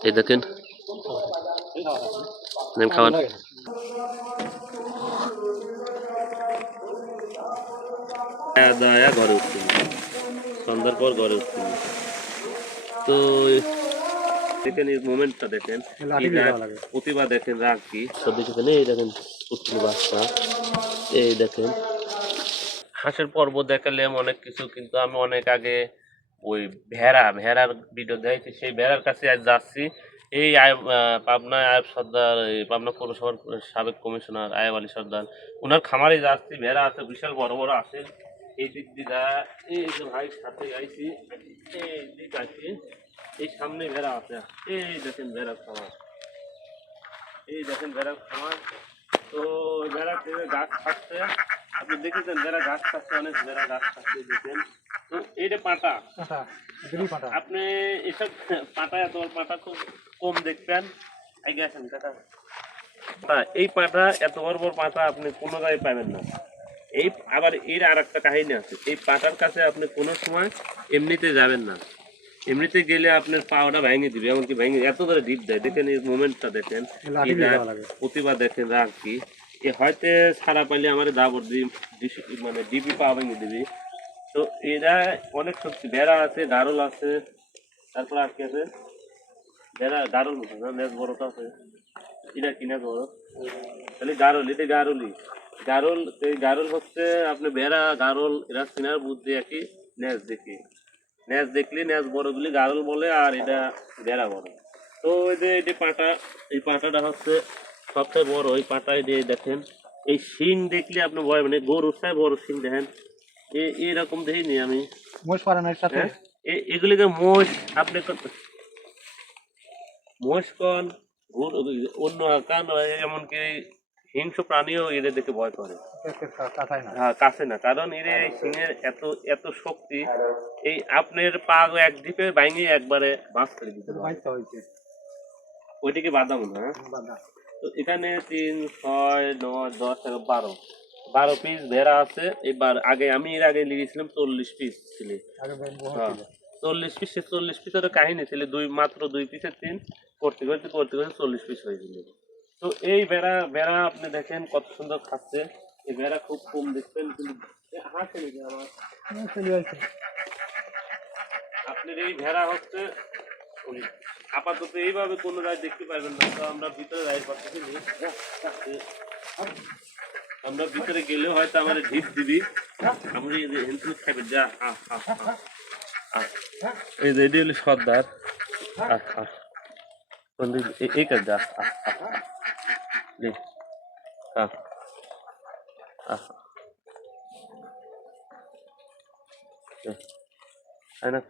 এই দেখেন খাওয়ান ঘরে উঠতে সন্ধ্যার পর ঘরে উঠতে তো দেখেন এই মোমেন্টটা দেখেন প্রতিভা দেখেন রাগ কি সব দেখেছেন এই দেখেন উঠছিল বাচ্চা এই দেখেন হাঁসের পর্ব দেখালাম অনেক কিছু কিন্তু আমি অনেক আগে ওই ভেড়ার ভিডিও দেখেছি সেই ভেড়ার কাছে আজ যাচ্ছি এই পাবনা আয়ব সর্দার এই পাবনা পৌরসভার সাবেক কমিশনার আয়ব আলী সর্দার ওনার খামারে যাচ্ছি ভেড়া আছে বিশাল বড় বড় আছে এই দিক দিদা এই যে ভাই সাথে আইছি এই দিক আছি এই সামনে ভেড়া আছে এই দেখেন ভেড়ার খামার এই দেখেন ভেড়ার খামার তো ভেড়া গাছ খাচ্ছে আপনি দেখেছেন ভেড়া গাছ খাচ্ছে অনেক ভেড়া গাছ খাচ্ছে দেখেন তো এইটা পাটা আপনি এসব পাটা এত পাটা খুব কম দেখবেন আগে আসেন কাকা এই পাটা এত বড় বড় পাটা আপনি কোনো জায়গায় পাবেন না এই আবার এর আর একটা কাহিনী আছে এই পাটার কাছে আপনি কোনো সময় এমনিতে যাবেন না এমনিতে গেলে আপনার পাওয়াটা ভেঙে দিবে এমনকি ভেঙে এত ধরে ডিপ দেয় দেখেন এই মোমেন্টটা দেখেন প্রতিভা দেখেন রাগ কি এ হয়তো সারা পাইলে আমার দাবর মানে ডিপি পা ভেঙে দিবি তো এরা অনেক শক্তি ভেড়া আছে গারল আছে তারপর আর কি আছে ভেড়া গারল নেজ বড় তো আছে এটা কিনা বড় তাহলে গারল এটা গারল এই গারল হচ্ছে আপনি ভেড়া গারল এরা চিনার বুদ্ধি একই নেজ দেখি নেজ দেখলি নেজ বড়গুলি গারল বলে আর এটা ভেড়া বড় তো ওই যে এই পাটা এই পাটাটা হচ্ছে সবচেয়ে বড় ওই পাটায় দিয়ে দেখেন এই শিং দেখলে আপনি ভয় মানে গরুর চাই বড় শিং দেখেন এরকম দেখিনি আমি মোষ পালনের সাথে এগুলিকে মোষ আপনি মোষ কন অন্য কারণ এমনকি হিংস্র প্রাণীও এদের দেখে ভয় করে হ্যাঁ কাছে না কারণ এর সিংহের এত এত শক্তি এই আপনার পা এক ডিপে ভাঙে একবারে বাঁশ করে দিতে ওইটিকে বাদাম না তো এখানে 3, 6, 9, 10, 11, 12 পিস ভেড়া আছে এবার আগে আমি এর আগে লিখেছিলাম 40 পিস ছিল 40 পিস 40 পিসের কাহিনী ছিল মাত্র 2 পিসের 3 করতে 40 পিস হয়েছিল তো এই ভেড়া আপনি দেখেন কত সুন্দর খাচ্ছে এই ভেড়া খুব কম দেখছেন কিন্তু আপনার এই ভেড়া হচ্ছে আপাতত এইভাবে কোনো জায়গায় দেখতে পারবেন না তো আমরা ভিতরে যাই পাচ্ছি আমরা ভিতরে গেলেও হয়তো আমার ঢিপ দিবি আপনি হেন্টু খাবেন যা এই যে এটি হলো সর্দার এই কাজ যা না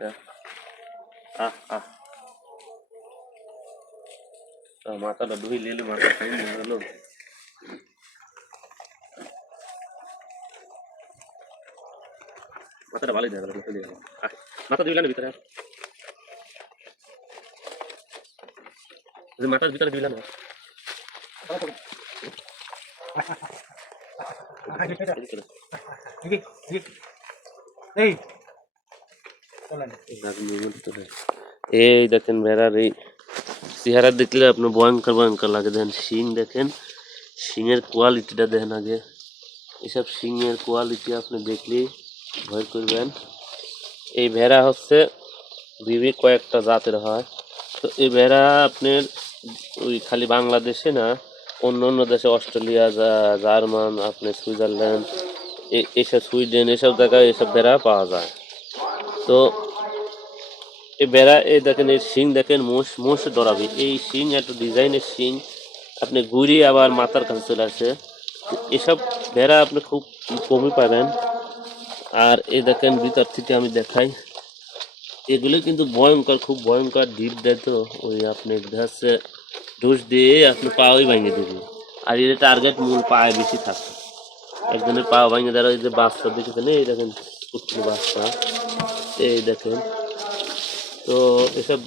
মাথাটা ধুই লিলি মাথা খাই নিয়ে গেল মাথাটা ভালোই দেখা গেল চলে গেল মাথা দিবি না ভিতরে মাথার ভিতরে দিবি না এই দেখেন ভেড়ার এই চেহারা দেখলে আপনার ভয়ঙ্কর ভয়ঙ্কর লাগে দেখেন শিং দেখেন শিংয়ের কোয়ালিটিটা দেখেন আগে এসব শিংয়ের কোয়ালিটি আপনি দেখলেই ভয় করবেন এই ভেড়া হচ্ছে কয়েকটা জাতের হয় তো এই ভেড়া আপনার ওই খালি বাংলাদেশে না অন্য অন্য দেশে অস্ট্রেলিয়া জার্মান আপনার সুইজারল্যান্ড এসব সুইডেন এসব জায়গায় এসব ভেড়া পাওয়া যায় তো এই ভেড়া এই দেখেন এই শিং দেখেন মোষ ডরাবে এই শিং একটা ডিজাইনের শিং আপনি ঘুরিয়ে আবার মাথার কাছে চলে আসে এসব ভেড়া আপনি খুব কমই পাবেন আর এই দেখেন ভিতর থেকে আমি দেখাই এগুলো কিন্তু ভয়ঙ্কর খুব ভয়ঙ্কর ডিপ দেয় তো ওই আপনি হচ্ছে ডোজ দিয়ে আপনি পাওয়াই ভেঙে দেবে আর এর টার্গেট মূল পায়ে বেশি থাকে একজনের পা ভেঙে দেওয়ার ওই যে বাচ্চা দেখেছেন এই দেখেন কুটকুলো বাচ্চা এই দেখেন তো এসব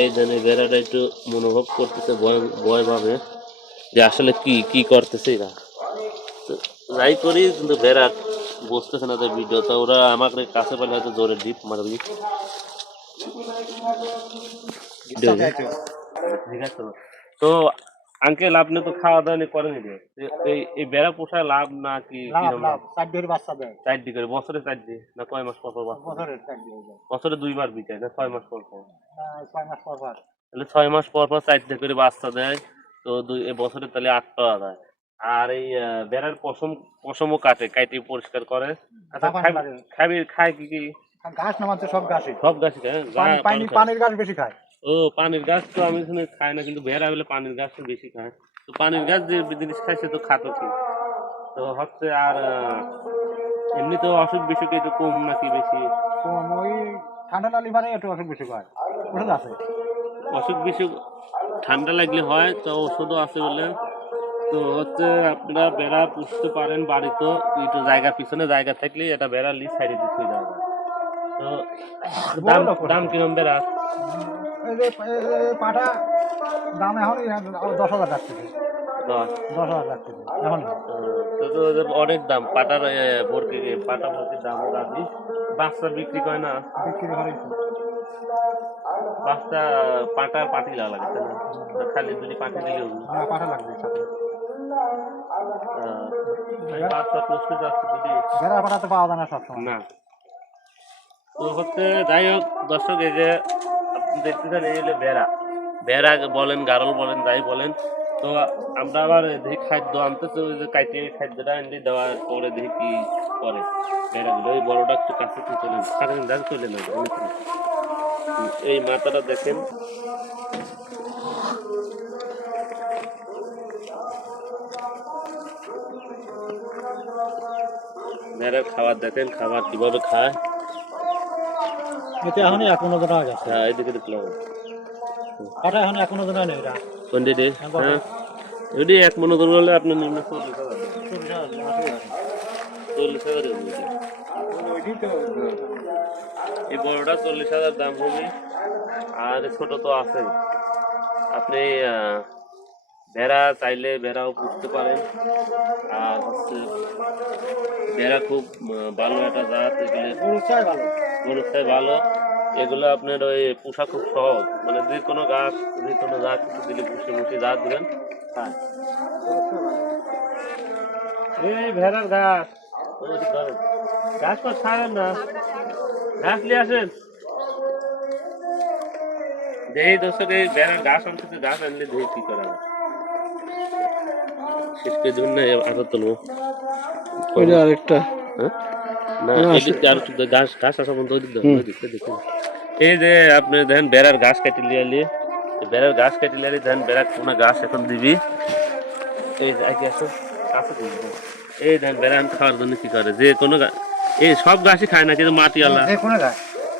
এই ধরনের ভেড়াটা একটু মনোভব করতেছে ভয় ভাবে যে আসলে কি করতেছে এরা তো যাই করি কিন্তু ভেড়া বুঝতেছে না যে ভিডিও তো ওরা আমাকে কাছে পেলে হয়তো জোরে ডিপ মারবি ঠিক আছে। তো আঙ্কেল আপনি তো খাওয়া দাওয়া নিয়ে করেন এই বেড়া পোষায় লাভ না কি চারটি করে বছরে চারটি না কয় মাস পর পর বছরে 2 বার বিকায় না 6 মাস পর পর তাহলে 6 মাস পর পর চারটে করে বাচ্চা দেয় তো বছরে তাহলে 8টা দেয় আর এই বেড়ার পশমও কাটে পরিষ্কার করে আচ্ছা খায় কি কি ঘাস নামাচ্ছে সব ঘাসই খায় পানির ঘাস বেশি খায়। ও পানির গাছ তো আমি শুনে খাই না কিন্তু ভেড়া বলে পানির গাছ বেশি খায় তো পানির গাছ যে জিনিস খায় সে তো খাতো কি তো হচ্ছে আর এমনি তো অসুখ বিসুখ একটু কম নাকি বেশি ওই ঠান্ডা লিভারে একটু অসুখ বেশি হয় ওষুধ আছে অসুখ বিসুখ ঠান্ডা লাগলে হয় তো ওষুধও আছে বলে তো হচ্ছে আপনারা বেড়া পুষতে পারেন বাড়িতে একটু জায়গা পিছনে জায়গা থাকলে এটা বেড়া লি সাইডে দিতে যাবে তো দাম কিরম বেড়া পাটা দাম এখন 10,000 টাকা থেকে 10,000 টাকা থেকে এখন তো অনেক দাম পাটার পাটা ভর্তির দামও দামি বাচ্চা বিক্রি করে না বিক্রি হয় বাচ্চা পাটা পাটি লাগে খালি যদি পাটি দিলে পাটা লাগবে বাচ্চা পুষতে যাচ্ছে যদি ভেড়া পাটা তো পাওয়া যায় না সবসময় না তো হচ্ছে যাই হোক দর্শক এই যে আপনি দেখতেছেন এই হলে বেড়া বেড়া বলেন গারল বলেন যাই বলেন তো আমরা আবার দেখি খাদ্য আনতেছি ওই যে কাইটে খাদ্যটা এনে দেওয়ার পরে দেখি কি করে বেড়াগুলো ওই বড়টা একটু কাছে চলে সারাদিন দেখ চলে না এই মাথাটা দেখেন ভেড়ার খাবার দেখেন খাবার কিভাবে খায় এতে এখন 11 টাকা গেছে হ্যাঁ এদিকে দেখলাম পাটা এখন 11 টাকা নেই এটা কোনটি রে হ্যাঁ যদি 1 মন ধরে হলে আপনি নিম্ন 40,000 এই বড়টা 40,000 দাম হবে আর ছোট তো আছে আপনি ভেড়া চাইলে ভেড়াও পুষতে পারেন আর হচ্ছে ভেড়া খুব ভালো একটা জাত এগুলো গরুর চাই ভালো এগুলো আপনার ওই পোষা খুব সহজ মানে যে কোনো গাছ যে কোনো জাত কিছু দিলে পুষে জাত দিবেন হ্যাঁ এই ভেড়ার ঘাস ঘাস তো ছাড়েন না ঘাস নিয়ে আসেন দেই দর্শক এই ভেড়ার ঘাস আনতে ঘাস আনলে দেই কি করা শেষ করে দেবেন না আটা তুলবো আরেকটা না এদিকে আর একটু ঘাস আসা পর্যন্ত দেখুন এই যে আপনি দেখেন বেড়ার ঘাস কেটে লিয়ে বেড়ার ঘাস কেটে লিয়ে দেখেন বেড়ার কোনো ঘাস এখন দিবি এই আগে আসো কাছে দিবি এই দেখেন বেড়া খাওয়ার জন্য কি করে যে কোনো এই সব ঘাসই খায় না কিন্তু মাটি আলা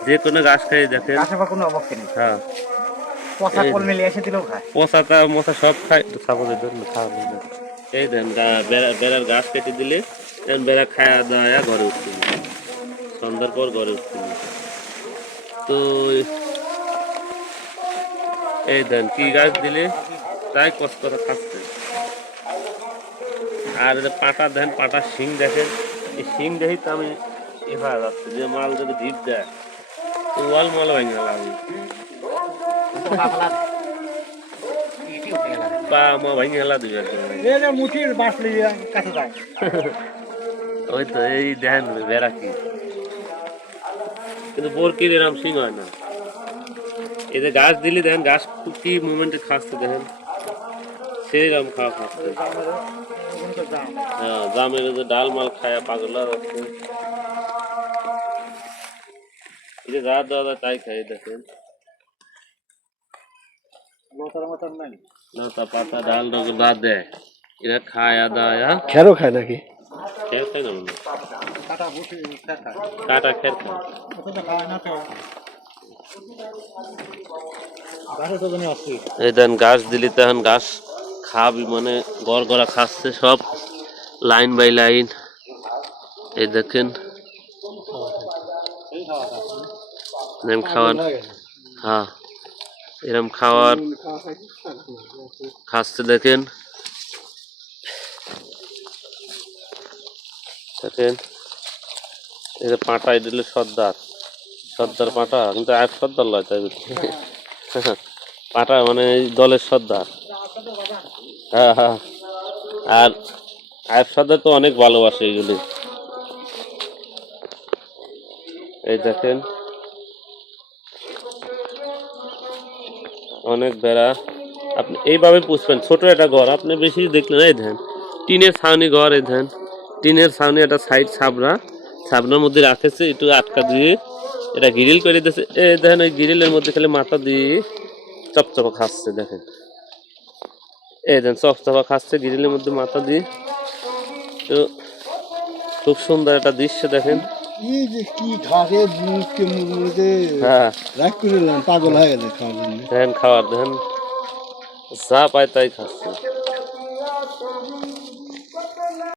যে কোনো ঘাস খাই দেখেন হ্যাঁ পচাটা মশা সব খায় ছাগলের জন্য খাওয়া এই দেন বেড়ার ঘাস কেটে দিলে বেড়া খাওয়া দাওয়া ঘরে উঠতে সন্ধ্যার পর ঘরে উঠতে তো এই দেন কি গাছ দিলে তাই কষ্ট করে খাচ্ছে আর পাটা দেন পাটার শিং দেখেন এই শিং দেখি তো আমি এভাবে যাচ্ছে যে মাল যদি ডিপ দেয় তো ওয়াল মাল ভেঙে লাগবে পা মা ভেঙে হেলা দিবে ওই তো এই দেখেন বেড়া কি কিন্তু বরকির এরকম সিং হয় না এই যে গাছ দিলে দেখেন গাছ কি মুভমেন্টে খাচ্ছে দেখেন সেরকম খাওয়া খাচ্ছে হ্যাঁ জামের যে ডাল মাল খায়া পাগলা আছে এই যে যা দেওয়া তাই খাই দেখেন লতা পাতা ডাল বাদ দেয় এরা খায়া দায়া খেরও খায় নাকি খের খায় না কাটা খের খায় এই দেন গাছ দিলি তখন গাছ খাবি মানে গড় গড়া খাচ্ছে সব লাইন বাই লাইন এই দেখেন খাওয়ার হ্যাঁ এরম খাওয়ার খাচ্ছে দেখেন দেখেন এই যে পাটা দিলে সর্দার পাটা কিন্তু আর সর্দার লয় তাই পাটা মানে এই দলের সর্দার। হ্যাঁ হ্যাঁ। আর আয়ের সর্দার তো অনেক ভালোবাসে এগুলি। এই দেখেন অনেক বেড়া। আপনি এইভাবে পুষবেন, ছোট একটা ঘর আপনি বেশি দেখলেন। এই ধ্যান টিনের ছাউনি ঘর, এই ধ্যান টিনের ছাউনি, একটা সাইড ছাবড়া, ছাবড়ার মধ্যে রাখেছে একটু আটকা দিয়ে, এটা গ্রিল করে দিয়েছে। এই দেখেন ওই গ্রিলের মধ্যে খালি মাথা দিয়ে চপচপা খাচ্ছে দেখেন। এই দেখেন চপচপা খাচ্ছে গ্রিলের মধ্যে মাথা দিয়ে। তো খুব সুন্দর একটা দৃশ্য দেখেন। এই যে কি ঘাসে মুখকে মুড়মুড়ে হ্যাঁ রাগ করে পাগল হয়ে গেলে খাওয়ার জন্য। দেখেন খাবার দেখেন, যা পায় তাই খাচ্ছে।